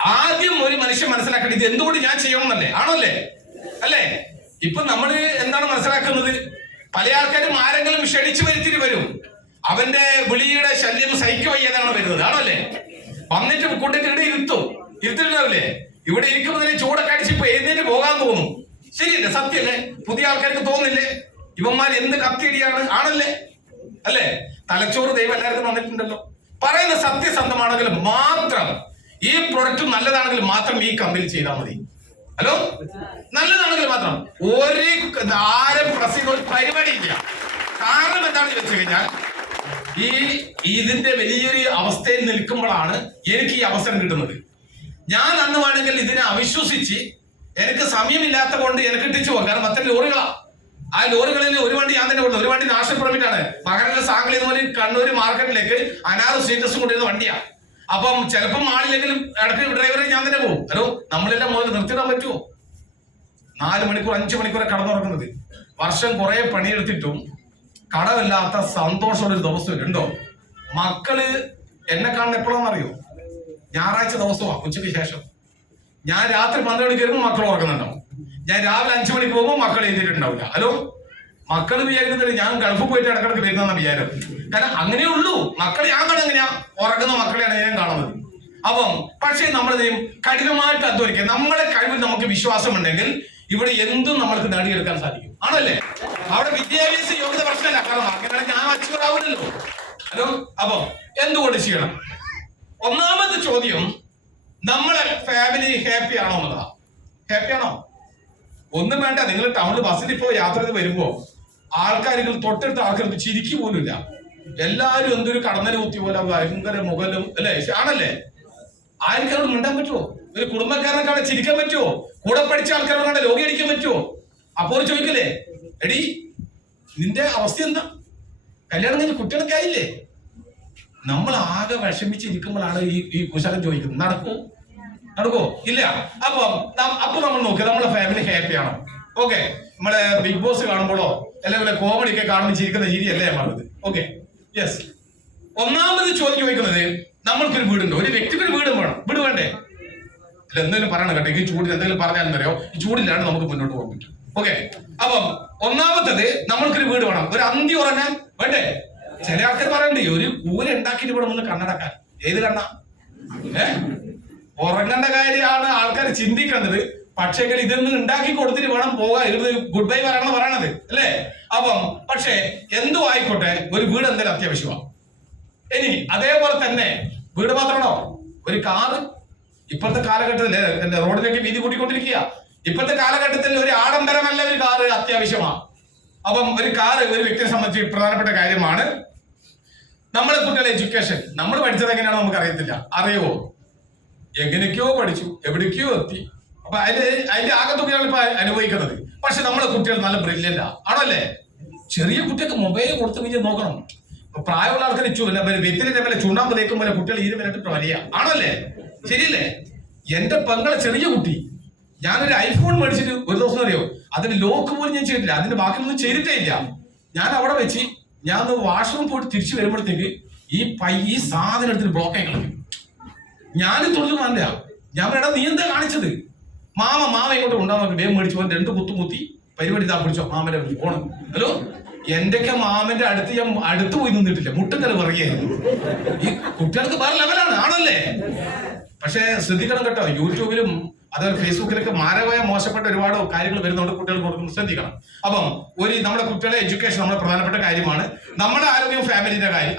ആദ്യം ഒരു മനുഷ്യൻ മനസ്സിലാക്കേണ്ടത് ഇത് എന്തുകൊണ്ട് ഞാൻ ചെയ്യണമെന്നല്ലേ, ആണല്ലേ? അല്ലേ? ഇപ്പൊ നമ്മള് എന്താണ് മനസ്സിലാക്കുന്നത്? പല ആൾക്കാരും ആരെങ്കിലും ക്ഷണിച്ചു വരുത്തിട്ട് വരും, അവന്റെ വിളിയുടെ ശല്യം സഹിക്കുവയ്യെന്നാണ് വരുന്നത്, ആണല്ലേ? വന്നിട്ട് കൂട്ടിട്ട് ഇവിടെ ഇരുത്തിട്ടുണ്ടാവില്ലേ? ഇവിടെ ഇരിക്കുമ്പോൾ തന്നെ ചൂടൊക്കെ അടിച്ച് ഇപ്പൊ എഴുന്നേറ്റ് പോകാൻ തോന്നും. ശരിയല്ലേ? സത്യല്ലേ? പുതിയ ആൾക്കാർക്ക് തോന്നില്ലേ ഇവന്മാർ എന്ത് കത്തിയടിയാണ്, ആണല്ലേ? അല്ലേ? തലച്ചോറ് ദൈവം എല്ലാവർക്കും വന്നിട്ടുണ്ടല്ലോ. പറയുന്ന സത്യസന്ധമാണെങ്കിൽ മാത്രം, ഈ പ്രൊഡക്റ്റ് നല്ലതാണെങ്കിൽ മാത്രം ഈ കമ്പനി ചെയ്താൽ മതി. ഹലോ, നല്ലതാണെങ്കിൽ മാത്രം ഒരു ആരും പ്രസിദ്ധ ഒരു പരിപാടിയില്ല. കാരണം എന്താണെന്ന് വെച്ച് കഴിഞ്ഞാൽ ഇതിന്റെ വലിയൊരു അവസ്ഥയിൽ നിൽക്കുമ്പോഴാണ് എനിക്ക് ഈ അവസരം കിട്ടുന്നത്. ഞാൻ അന്ന് വേണമെങ്കിൽ ഇതിനെ അവിശ്വസിച്ച് എനിക്ക് സമയമില്ലാത്ത കൊണ്ട് എനിക്ക് ഇട്ടിച്ചു പോകും. കാരണം അത്ര ലോറികളാ. ആ ലോറികളിൽ ഒരു വണ്ടി ഞാൻ തന്നെ കൊടുത്തു. ഒരു വണ്ടി നാഷണൽ പെർമിറ്റ് ആണ്. മകരന്റെ സാങ്കിൾ ഇതുപോലെ കണ്ണൂർ മാർക്കറ്റിലേക്ക് അനാറ് സ്റ്റേറ്റസും കൊണ്ടിരുന്ന വണ്ടിയാ. അപ്പം ചിലപ്പം ആളില്ലെങ്കിലും ഇടയ്ക്ക് ഡ്രൈവറെ ഞാൻ തന്നെ പോകും. ഹലോ, നമ്മളെല്ലാം മുതൽ നിർത്തിയിടാൻ പറ്റുമോ? 4 മണിക്കൂർ 5 മണിക്കൂറെ കടന്നുറങ്ങുന്നത്. വർഷം കുറെ പണിയെടുത്തിട്ടും കടമില്ലാത്ത സന്തോഷമുള്ള ഒരു ദിവസം ഉണ്ടോ? മക്കള് എന്നെ കാണുന്ന എപ്പോഴാണെന്ന് അറിയോ? ഞായറാഴ്ച ദിവസമാണ് ഉച്ചയ്ക്ക് ശേഷം. ഞാൻ രാത്രി 12 മണിക്ക് വരുമ്പോൾ മക്കൾ ഉറങ്ങുന്നുണ്ടാവും. ഞാൻ രാവിലെ 5 മണിക്ക് പോകുമ്പോൾ മക്കൾ എഴുതിയിട്ടുണ്ടാവില്ല. ഹലോ, മക്കൾ വിചാരിക്കുന്നില്ല ഞാൻ ഗൾഫിൽ പോയിട്ട് ഇടക്കിടക്ക് വരുന്ന വിചാരം. കാരണം അങ്ങനെയേ ഉള്ളൂ. മക്കളെ ഞാൻ കാണും എങ്ങനെയാ ഉറങ്ങുന്ന മക്കളെയാണ് ഞാൻ കാണുന്നത്. അപ്പം പക്ഷേ നമ്മൾ കഠിനമായിട്ട് അധ്വാനിക്കുക. നമ്മളെ കഴിവിൽ നമുക്ക് വിശ്വാസമുണ്ടെങ്കിൽ ഇവിടെ എന്തും നമ്മൾക്ക് നേടിയെടുക്കാൻ സാധിക്കും, ആണല്ലേ? അവിടെ വിദ്യാഭ്യാസ യോഗ്യത പ്രശ്നമല്ല. കാരണം അങ്ങനെയാണെങ്കിൽ ഞാൻ അച്ചുകൂടാവില്ലല്ലോ. ഹലോ, അപ്പം എന്തുകൊണ്ട് ചെയ്യണം? ഒന്നാമത്തെ ചോദ്യം, നമ്മളെ ഫാമിലി ഹാപ്പി ആണോ എന്നുള്ളതാ. ഹാപ്പി ആണോ? ഒന്നും വേണ്ട. നിങ്ങൾ ടൗണിൽ ബസ്സിൽ ഇപ്പോ യാത്ര ചെയ്ത് വരുമ്പോ ആൾക്കാർ തൊട്ടടുത്ത ആൾക്കാർക്ക് ചിരിക്കു പോലുമില്ല. എല്ലാരും എന്തൊരു കടന്നൽ കുത്തി പോലെ ഭയങ്കര മുഖലും അല്ലേ, ആണല്ലേ? ആർക്കാരോട് മിണ്ടാൻ പറ്റുമോ? ഒരു കുടുംബക്കാരനെ കാണാൻ ചിരിക്കാൻ പറ്റുമോ? കൂടെ പഠിച്ച ആൾക്കാരെ കാണാൻ ലോകി അടിക്കാൻ പറ്റുമോ? അപ്പോൾ ചോദിക്കല്ലേ, എടി നിന്റെ അവസ്ഥ എന്താ? കല്യാണം കഴിഞ്ഞ് കുട്ടികളൊക്കെ ആയില്ലേ? നമ്മൾ ആകെ വിഷമിച്ചിരിക്കുമ്പോഴാണ് ഈ കുശലം ചോദിക്കുന്നത്. നടക്കോ? ഇല്ല. അപ്പൊ നമ്മൾ നോക്കുക, നമ്മളെ ഫാമിലി ഹാപ്പി ആണോ? ഓക്കെ, നമ്മളെ ബിഗ് ബോസ് കാണുമ്പോഴോ അല്ലെങ്കിൽ കോമഡി ഒക്കെ കാണുമ്പോൾ ചിരിക്കുന്ന ചിരിയല്ലേ ഞാൻ പറഞ്ഞത്? Okay, yes. ഒന്നാമത് ചോദിക്കുന്നത്, നമ്മൾക്കൊരു വീടുണ്ടോ? ഒരു വ്യക്തിക്ക് ഒരു വീട് വേണം. വീട് വേണ്ടേ? അല്ല, എന്തെങ്കിലും പറയണം കേട്ടോ. ഈ ചൂടിൽ എന്തെങ്കിലും പറഞ്ഞാലും അറിയോ, ഈ ചൂടിലാണ് നമുക്ക് മുന്നോട്ട് പോകാൻ പറ്റും. ഓക്കെ, അപ്പം ഒന്നാമത്തത് നമ്മൾക്കൊരു വീട് വേണം. ഒരു അന്തി ഉറങ്ങാൻ വേണ്ടേ? ചില ആൾക്കാർ പറയണ്ടേ ഒരു കൂര ഉണ്ടാക്കിയിട്ട് ഇവിടെ ഒന്ന് കണ്ണടക്കാൻ. ഏത് കണ്ണ? ഉറങ്ങേണ്ട കാര്യമാണ് ആൾക്കാർ ചിന്തിക്കേണ്ടത്. പക്ഷേ ഇതൊന്നും ഉണ്ടാക്കി കൊടുത്തിട്ട് വേണം പോകാൻ. ഇത് ഗുഡ് ബൈ പറയണത് അല്ലേ? അപ്പം പക്ഷേ എന്തോ ആയിക്കോട്ടെ, ഒരു വീട് എന്തായാലും അത്യാവശ്യമാണ്. ഇനി അതേപോലെ തന്നെ വീട് മാത്രമാണോ? ഒരു കാറ്. ഇപ്പോഴത്തെ കാലഘട്ടത്തില് റോഡിലേക്ക് വീതി കൂട്ടിക്കൊണ്ടിരിക്കുക. ഇപ്പോഴത്തെ കാലഘട്ടത്തിൽ ഒരു ആഡംബരമല്ല, ഒരു കാറ് അത്യാവശ്യമാണ്. അപ്പം ഒരു കാറ് ഒരു വ്യക്തിയെ സംബന്ധിച്ച് പ്രധാനപ്പെട്ട കാര്യമാണ്. നമ്മളെ കുട്ടികളുടെ എഡ്യൂക്കേഷൻ, നമ്മൾ പഠിച്ചത് എങ്ങനെയാണോ നമുക്ക് അറിയത്തില്ല. അറിയുമോ? എങ്ങനെയൊക്കെയോ പഠിച്ചു, എവിടേക്കോ എത്തി. അപ്പൊ അതിന്റെ ആകത്തുകയാണ് ഇപ്പൊ അനുഭവിക്കുന്നത്. പക്ഷെ നമ്മളെ കുട്ടികൾ നല്ല ബ്രില്യന്റാ, ആണല്ലേ? ചെറിയ കുട്ടികൾക്ക് മൊബൈൽ കൊടുത്തു കഴിഞ്ഞാൽ നോക്കണം. പ്രായമുള്ള ആൾക്കാർ വ്യക്തിയുടെ മേലെ ചൂണ്ടാമ്പ് തേക്കുമ്പോൾ കുട്ടികൾ 20 മിനിറ്റ് വലിയ, ആണല്ലേ? ശരിയല്ലേ? എന്റെ പെങ്ങളെ ചെറിയ കുട്ടി, ഞാനൊരു ഐഫോൺ മേടിച്ചിട്ട് ഒരു ദിവസം അറിയോ, അതിന് ലോക്ക് പോലും ഞാൻ ചെയ്തിട്ടില്ല. അതിന്റെ ബാക്കിയൊന്നും ചെയ്തിട്ടേ ഇല്ല. ഞാൻ അവിടെ വെച്ച് ഞാൻ ഒന്ന് വാഷ്റൂം പോയിട്ട് തിരിച്ചു വരുമ്പോഴത്തേക്ക് ഈ സാധനം എടുത്തിട്ട് ബ്ലോക്ക് ആയി കളഞ്ഞു. ഞാനും തുറന്നു മാറില്ല. ഞാൻ എടാ നീ എന്താ കാണിച്ചത്? മാമ ഇങ്ങോട്ട് ഉണ്ടാകുന്ന വേഗം മേടിച്ചു പോകാൻ 2 കുത്തും കുത്തി പരിപാടി ഇതാ പിടിച്ചോ മാമന്റെ ഫോണ്. ഹലോ, എന്റെയൊക്കെ മാമന്റെ അടുത്ത് ഞാൻ അടുത്ത് പോയി നിന്നിട്ടില്ല. മുട്ടുകല പറയുകയായിരുന്നു. ഈ കുട്ടികൾക്ക് വേറെ ലെവലാണ്, ആണല്ലേ? പക്ഷെ ശ്രദ്ധിക്കണം കേട്ടോ, യൂട്യൂബിലും അതുപോലെ ഫേസ്ബുക്കിലൊക്കെ മാരകമായ മോശപ്പെട്ട ഒരുപാട് കാര്യങ്ങൾ വരുന്നതുകൊണ്ട് കുട്ടികൾ കൊടുക്കുന്നത് ശ്രദ്ധിക്കണം. അപ്പം നമ്മുടെ കുട്ടികളെ എഡ്യൂക്കേഷൻ നമ്മുടെ പ്രധാനപ്പെട്ട കാര്യമാണ്. നമ്മുടെ ആരോഗ്യം ഫാമിലിന്റെ കാര്യം.